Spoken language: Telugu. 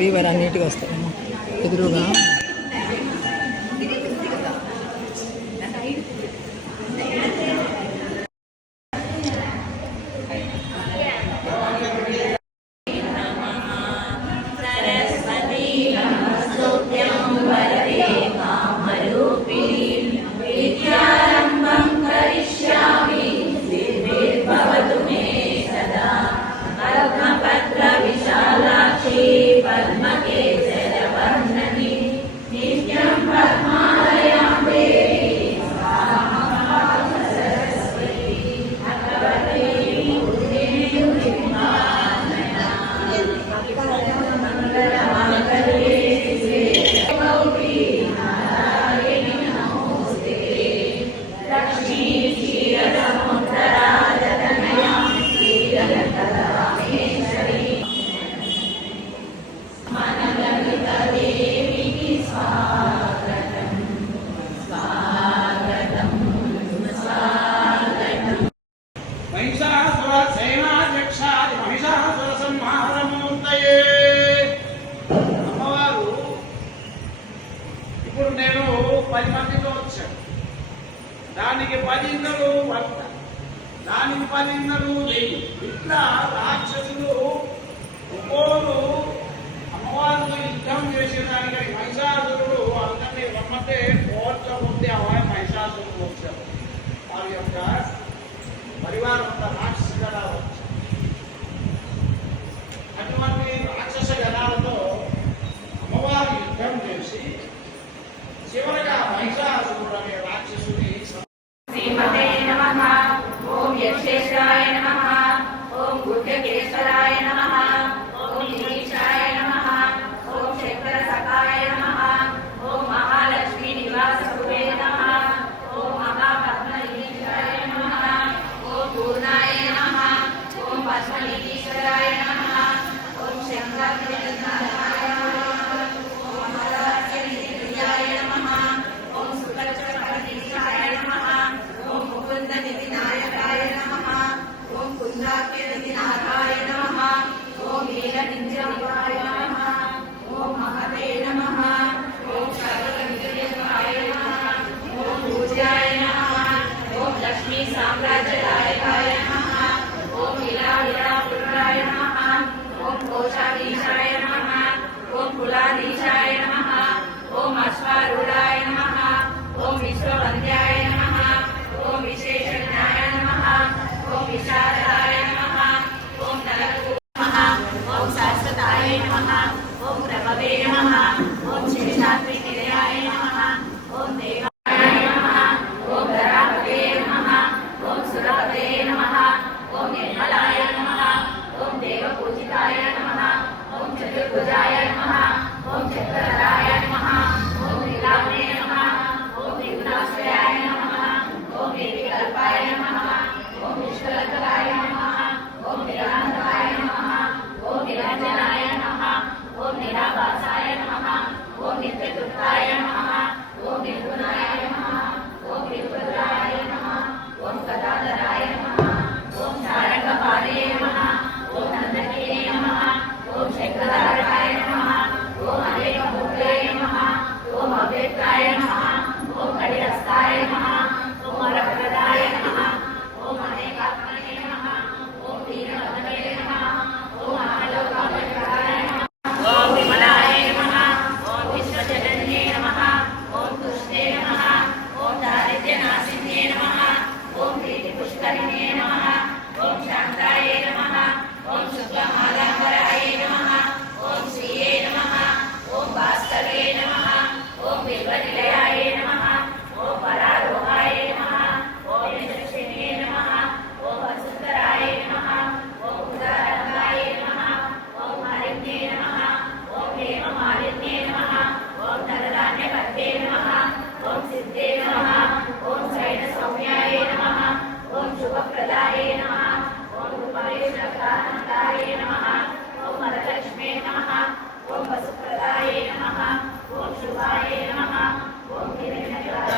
వీవర్ అన్నిటిగా వస్తాయేమో ఎదురుగా. ఇప్పుడు నేను 10 మందితో వచ్చాను. దానికి 10 ఇందలు 100, దానికి 10 ఇందలు 1000. ఇట్లా రాక్షసులు ఒక్కోరు అమ్మవారితో యుద్ధం చేసేదానికని మహిషాసురుడు అందరినీ రమ్మంటే కోర్చముందే మహిషాసురుడు వచ్చారు. వారి యొక్క పరివారం అంతా రాక్షస గణాలు వచ్చారు. అటువంటి రాక్షస గణాలతో అమ్మవారి యుద్ధం చేసి చివరగా మహిషాసురుడు అనే రాక్షసుని శ్రీమతే నమః. ఓం యక్షేశ్వరాయ నమః. ఓం గుడ్డకేశ్వరాయ నమః. ఓం గిరీశాయ నమః. ఓం శంకర సకాయ నమః. ఓం మహాలక్ష్మీ నివాసకువే నమః. ఓం మహాపద్మనిధీశ్వరాయ నమః. ఓం పూర్ణాయ నమః. ఓం పద్మనిధీశ్వరాయ నమః. ఓం శంకరాయ నమః. ఓం మహాలక్ష్మీయాయ నమః. ఓం సుఖచక్రవర్తీశాయ నమః. ఓం ముకుందనిధినాయకాయ నమః. ఓం కుందాఖ్యనిధినాథాయ నమః. ఓం వీరనిత్యవిహాయ నమః. ఓం మహతే నమః. ఓం సర్వవిజయాయ నమః. ఓం పూజ్యాయ నమః. ఓం లక్ష్మీ సామ్రాజ్యదాయకాయ నమః. ఓం విలావిలాపురాయ నమః. ఓం కోశాధీశాయ నమః. ఓం కులాధీశాయ నమః. ఓం అశ్వారూఢాయ నమః. ఓం విశ్వవంద్యాయ నమః. ఓం విశేషజ్ఞాయ నమః. ఓం విశారదాయ నమః. ఓం నలకు నమః. ఓం శాశ్వతాయ నమః. ఓం ప్రభవే నమః. ఓం శేషాద్రి నిలయాయ నమః. ఓం దేవాయ నమః. ఓం ధరాపతే నమః. ఓం సురపతే నమః. ఓం నిర్మలాయ నమః. ఓం దేవపూజితాయ నమః. ఓం చతుర్భుజాయ నమః. ఓం చక్రధరాయ నమః. ఓం నీలాగ్నే నమః. ఓం త్రిగుణాశ్రయాయ నమః. ఓం నిర్వికల్పాయ నమః. ఓం విశ్వలకరాయ నమః. ఓం నిరాంతరాయ నమః. ఓం నిరంజనాయ నమః. ఓం నిరాభాసాయ నమః. ఓం నిత్యతృప్తాయ నమః. ఓం నిర్గుణాయ నమః. ఓం నిర్గుణాయ నమః. ఓం గదాధరాయ నమః. ఓం శారంగపాదే నమః. ఓం నందకే నమః. ఓం శంఖధారకాయ నమః. ఓం అనేకమూర్తయే నమః. ఓం అవ్యక్తాయ నమః. ఓం కడిహస్తాయ నమః. ఓం వరప్రదాయ నమః. ఓం అనేకాత్మనే నమః. ఓం వీరవదనే నమః. ఓం ఆలోకాయ నమః. ఓం విమలాయ నమః. ఓం విశ్వజనన్యే నమః. ఓం తుష్టే నమః. ఓం దారిద్ర్యనాశిన్యే నమః. ఓం ప్రీతిపుష్కరిణే నమః. ఓం శాంతాయ నమః. ఓం శుక్లమాలాంబరాయ నమః. ఓం శ్రీయే నమః. ఓం భాస్కరే నమః. ఓం బిల్వనిలయాయ నమః. ఓం పరారోహాయ నమః. ఓం యశస్వినే నమః. ఓం వసుంధరాయ నమః. ఓం ఉదారంగాయ నమః. ఓం మాలిన్యే నమః. ఓం హేమమాలిన్యే నమః. ఓం ధనధాన్యవర్తే నమః. ఓం సిద్ధే నమః. ఓం శయన సౌమ్యాయ నమః. ఓం శుభప్రదాయ నమః. ఓం ఉపవేశకానందాయ నమః. ఓం వరలక్ష్మే నమః. ఓం వసుప్రదాయ నమః. ఓం శుభాయ నమః. ఓం గిరిజనాయ